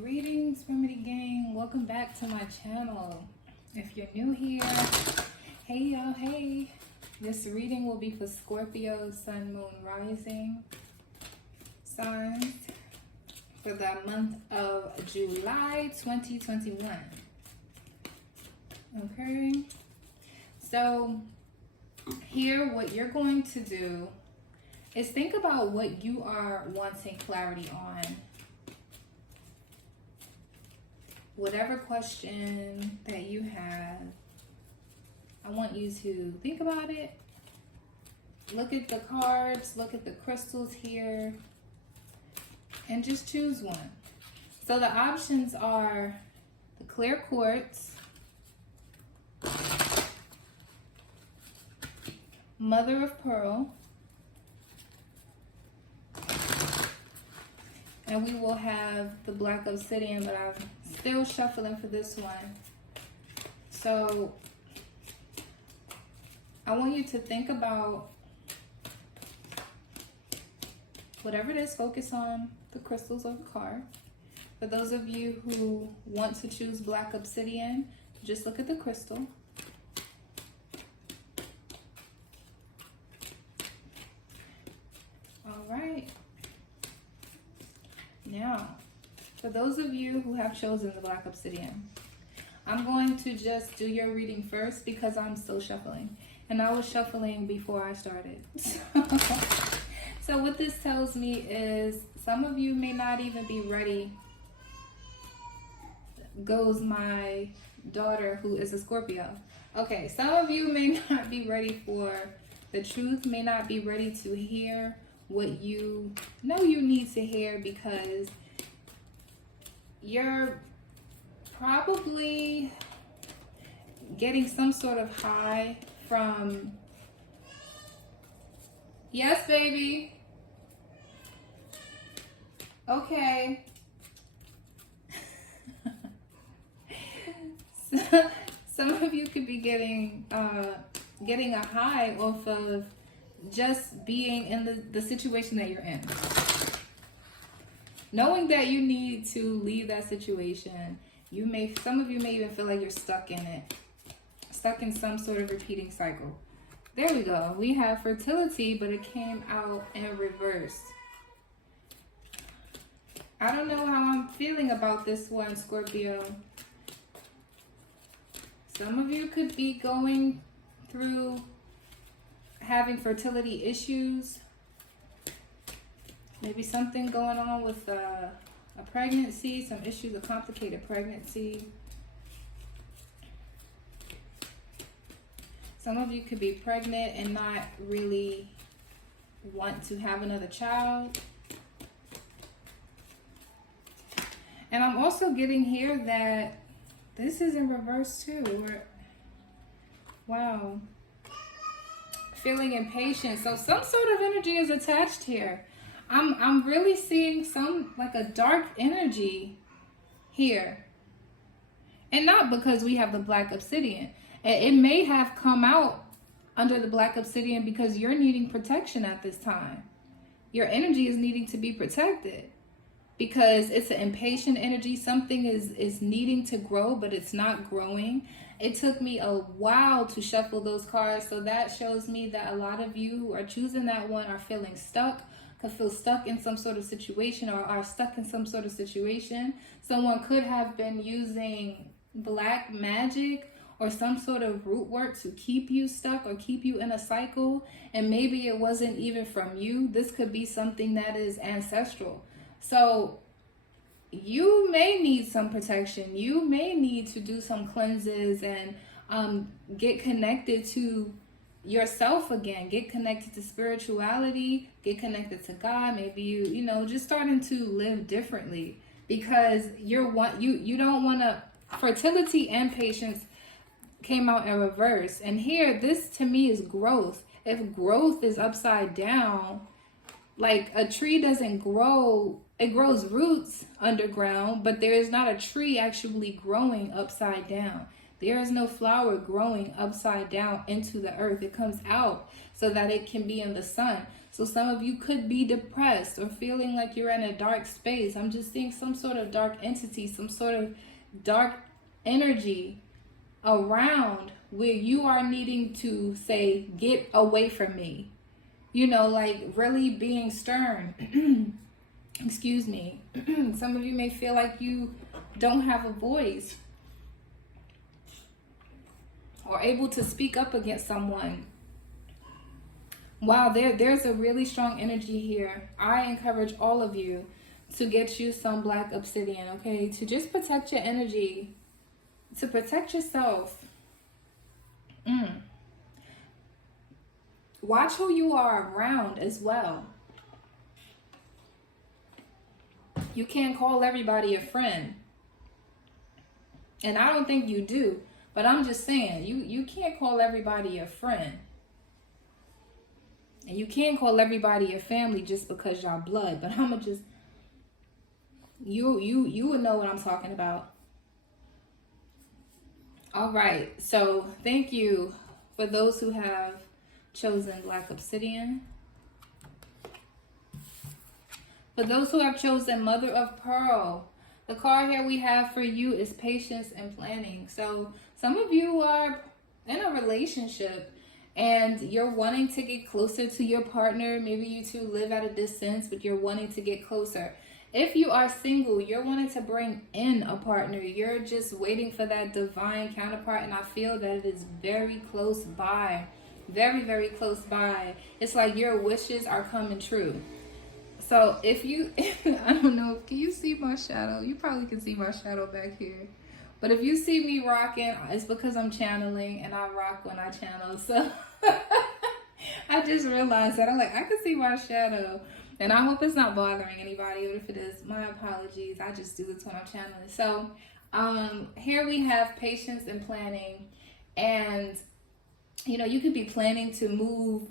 Greetings, Remedy Gang. Welcome back to my channel. If you're new here, hey y'all, hey. This reading will be for Scorpio, Sun, Moon, Rising signs for the month of July 2021. Okay. So here, what you're going to do is think about what you are wanting clarity on. Whatever question that you have, I want you to think about it. Look at the cards, look at the crystals here, and just choose one. So the options are the clear quartz, mother of pearl, and we will have the black obsidian, but I'm still shuffling for this one. So I want you to think about whatever it is, focus on the crystals of the card. For those of you who want to choose black obsidian, just look at the crystal. All right. Now, for those of you who have chosen the black obsidian, I'm going to just do your reading first because I'm still shuffling. And I was shuffling before I started. So what this tells me is some of you may not even be ready. Goes my daughter who is a Scorpio. Okay, some of you may not be ready for the truth, may not be ready to hear what you know you need to hear because you're probably getting some sort of high from, yes, baby. Okay. Some of you could be getting a high off of just being in the situation that you're in. Knowing that you need to leave that situation, some of you may even feel like you're stuck in it. Stuck in some sort of repeating cycle. There we go. We have fertility, but it came out in reverse. I don't know how I'm feeling about this one, Scorpio. Some of you could be going through having fertility issues. Maybe something going on with a pregnancy, some issues, a complicated pregnancy. Some of you could be pregnant and not really want to have another child. And I'm also getting here that this is in reverse too. Wow. Feeling impatient. So some sort of energy is attached here. I'm really seeing some like a dark energy here. And not because we have the black obsidian. It may have come out under the black obsidian because you're needing protection at this time. Your energy is needing to be protected because it's an impatient energy. Something is needing to grow, but it's not growing. It took me a while to shuffle those cards. So that shows me that a lot of you who are choosing that one are feeling stuck. Could feel stuck in some sort of situation or are stuck in some sort of situation. Someone could have been using black magic or some sort of root work to keep you stuck or keep you in a cycle. And maybe it wasn't even from you. This could be something that is ancestral. So you may need some protection. You may need to do some cleanses and get connected to yourself again. Get connected to spirituality. Get connected to God. Maybe you know, just starting to live differently because you don't want to. Fertility and patience came out in reverse. And here, this to me is growth. If growth is upside down, like a tree doesn't grow, it grows roots underground, but there is not a tree actually growing upside down. There is no flower growing upside down into the earth. It comes out so that it can be in the sun. So some of you could be depressed or feeling like you're in a dark space. I'm just seeing some sort of dark entity, some sort of dark energy around where you are needing to say, get away from me. You know, like really being stern. Excuse me. Some of you may feel like you don't have a voice or able to speak up against someone. Wow, there's a really strong energy here. I encourage all of you to get you some black obsidian, okay? To just protect your energy, to protect yourself. Watch who you are around as well. You can't call everybody a friend. And I don't think you do. But I'm just saying, you can't call everybody a friend. And you can't call everybody your family just because y'all blood. But I'm gonna just, you would know what I'm talking about. All right. So thank you for those who have chosen black obsidian. For those who have chosen mother of pearl, the card here we have for you is patience and planning. So some of you are in a relationship and you're wanting to get closer to your partner. Maybe you two live at a distance, but you're wanting to get closer. If you are single, you're wanting to bring in a partner. You're just waiting for that divine counterpart, and I feel that it is very close by. Very, very close by. It's like your wishes are coming true. So if you, I don't know, can you see my shadow? You probably can see my shadow back here. But if you see me rocking, it's because I'm channeling, and I rock when I channel. So I just realized that. I'm like, I can see my shadow. And I hope it's not bothering anybody. But if it is, my apologies. I just do this when I'm channeling. So here we have patience and planning. And, you know, you could be planning to move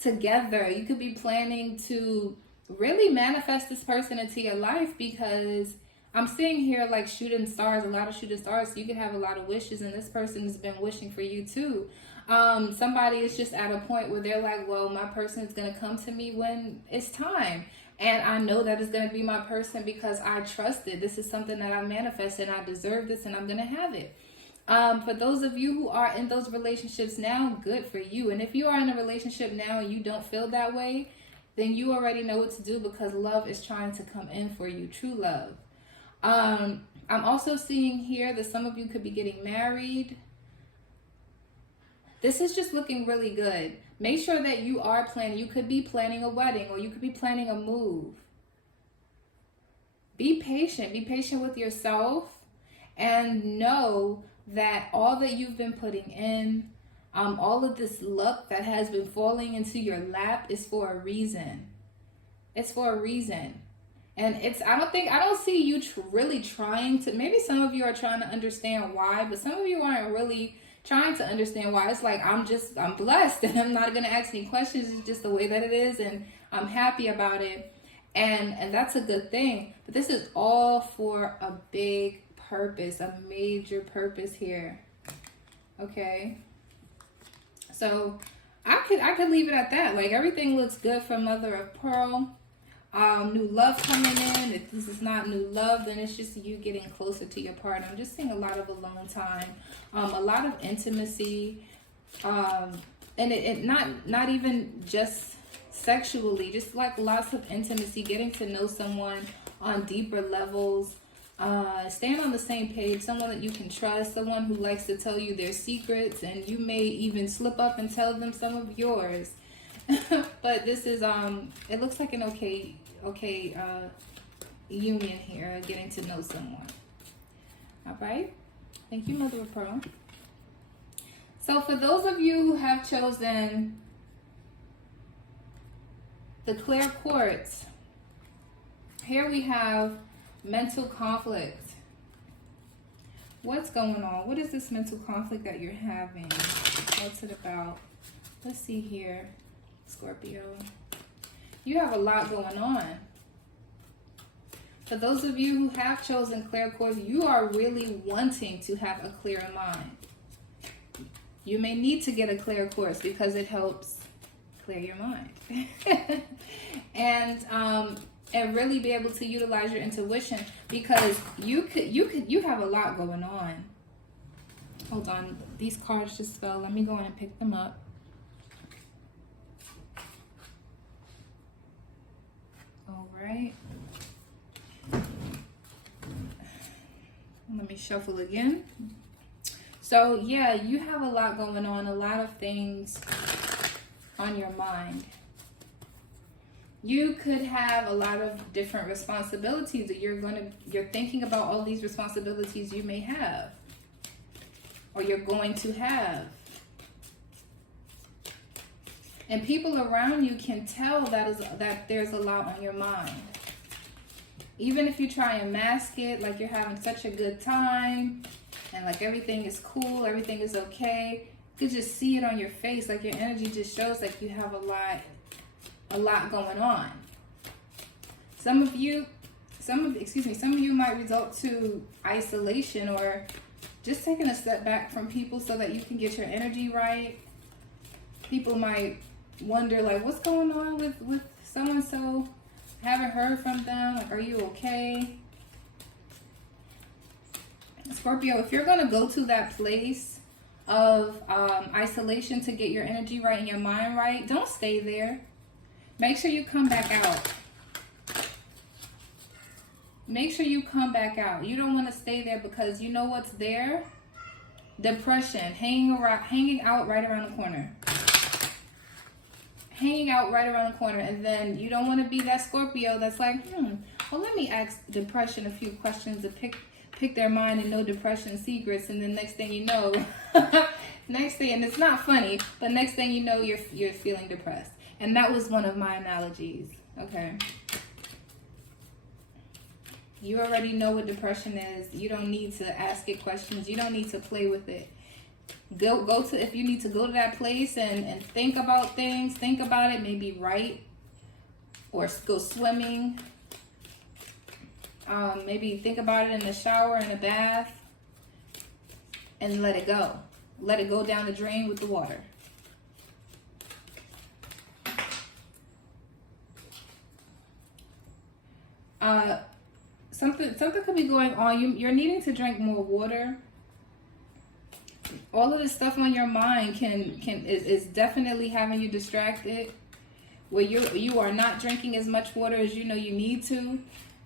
together. You could be planning to really manifest this person into your life, because I'm seeing here like shooting stars, a lot of shooting stars. So you can have a lot of wishes, and this person has been wishing for you too. Somebody is just at a point where they're like, well, my person is going to come to me when it's time. And I know that it's going to be my person because I trust it. This is something that I manifested, and I deserve this, and I'm going to have it. For those of you who are in those relationships now, good for you. And if you are in a relationship now and you don't feel that way, then you already know what to do, because love is trying to come in for you, true love. I'm also seeing here that some of you could be getting married. This is just looking really good. Make sure that you are planning. You could be planning a wedding, or you could be planning a move. Be patient. Be patient with yourself, and know that all that you've been putting in, all of this luck that has been falling into your lap is for a reason. It's for a reason. And I don't see you really trying to, maybe some of you are trying to understand why, but some of you aren't really trying to understand why. It's like, I'm blessed, and I'm not going to ask any questions. It's just the way that it is, and I'm happy about it. And that's a good thing. But this is all for a big purpose, a major purpose here. Okay. So I could leave it at that. Like, everything looks good for mother of pearl. New love coming in. If this is not new love, then it's just you getting closer to your partner. I'm just seeing a lot of alone time, a lot of intimacy, and it not even just sexually, just like lots of intimacy, getting to know someone on deeper levels, staying on the same page, someone that you can trust, someone who likes to tell you their secrets, and you may even slip up and tell them some of yours. But this is it looks like an okay union here, getting to know someone. All right, thank you, mother of pearl. So for those of you who have chosen the clear quartz, here we have mental conflict. What's going on? What is this mental conflict that you're having? What's it about? Let's see here. Scorpio, you have a lot going on. For those of you who have chosen clear quartz, you are really wanting to have a clear mind. You may need to get a clear quartz because it helps clear your mind. And really be able to utilize your intuition, because you have a lot going on. Hold on, these cards just fell. Let me go in and pick them up. All right. Let me shuffle again. So yeah, you have a lot going on, a lot of things on your mind. You could have a lot of different responsibilities that you're thinking about all these responsibilities you may have, or you're going to have. And people around you can tell that there's a lot on your mind. Even if you try and mask it, like you're having such a good time and like everything is cool, everything is okay, you could just see it on your face. Like your energy just shows like you have a lot going on. Some of you might result to isolation, or just taking a step back from people so that you can get your energy right. People might wonder, like, what's going on with so-and-so? Haven't heard from them. Like, are you okay? Scorpio, if you're going to go to that place of isolation to get your energy right and your mind right, don't stay there. Make sure you come back out. Make sure you come back out. You don't want to stay there, because you know what's there? Depression, hanging out right around the corner. Hanging out right around the corner. And then you don't want to be that Scorpio that's like, well, let me ask depression a few questions to pick their mind and know depression secrets. And then next thing you know, and it's not funny, but next thing you know, you're feeling depressed. And that was one of my analogies, okay? You already know what depression is. You don't need to ask it questions. You don't need to play with it. Go to, if you need to go to that place and think about things, think about it, maybe write or go swimming. Maybe think about it in the shower, in a bath, and let it go. Let it go down the drain with the water. Something could be going on. You're needing to drink more water. All of this stuff on your mind is definitely having you distracted, where you are not drinking as much water as you know you need to,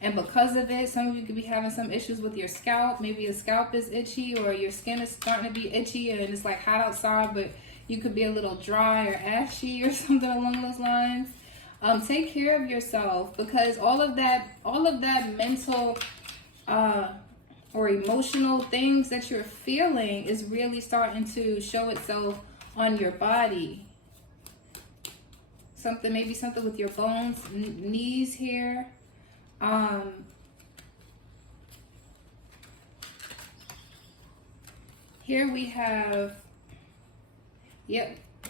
and because of it, some of you could be having some issues with your scalp. Maybe your scalp is itchy, or your skin is starting to be itchy, and it's like hot outside, but you could be a little dry or ashy or something along those lines. Take care of yourself, because all of that mental or emotional things that you're feeling is really starting to show itself on your body. Maybe something with your bones, knees here. Here we have,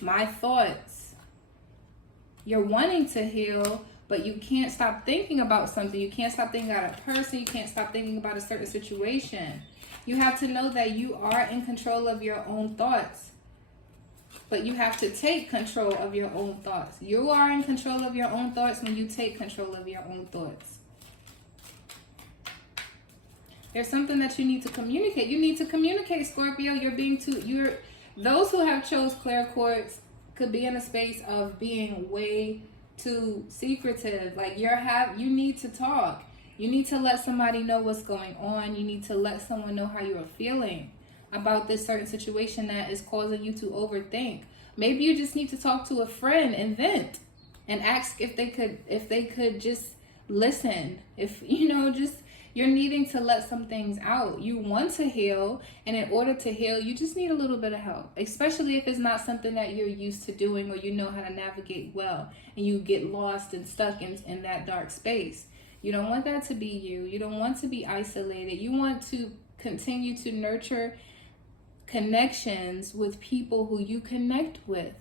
my thoughts. You're wanting to heal, but you can't stop thinking about something. You can't stop thinking about a person. You can't stop thinking about a certain situation. You have to know that you are in control of your own thoughts, but you have to take control of your own thoughts. You are in control of your own thoughts when you take control of your own thoughts. There's something that you need to communicate. You need to communicate, Scorpio. Those who have chose claircourts could be in a space of being way too secretive. Like you need to talk. You need to let somebody know what's going on. You need to let someone know how you are feeling about this certain situation that is causing you to overthink. Maybe you just need to talk to a friend and vent and ask if they could just listen. You're needing to let some things out. You want to heal, and in order to heal, you just need a little bit of help, especially if it's not something that you're used to doing or you know how to navigate well, and you get lost and stuck in that dark space. You don't want that to be you. You don't want to be isolated. You want to continue to nurture connections with people who you connect with.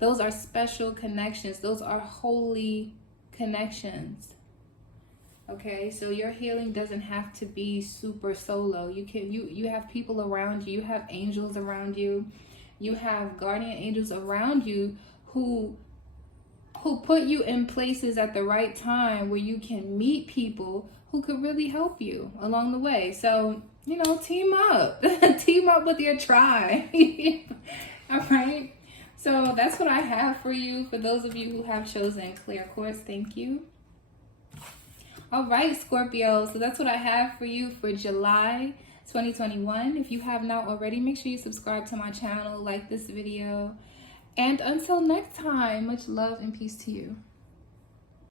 Those are special connections. Those are holy connections. Okay, so your healing doesn't have to be super solo. You have people around you. You have angels around you. You have guardian angels around you who put you in places at the right time where you can meet people who could really help you along the way. So, you know, team up. Team up with your tribe. All right. So that's what I have for you. For those of you who have chosen clear quartz, thank you. All right, Scorpio. So that's what I have for you for July 2021. If you have not already, make sure you subscribe to my channel, like this video. And until next time, much love and peace to you.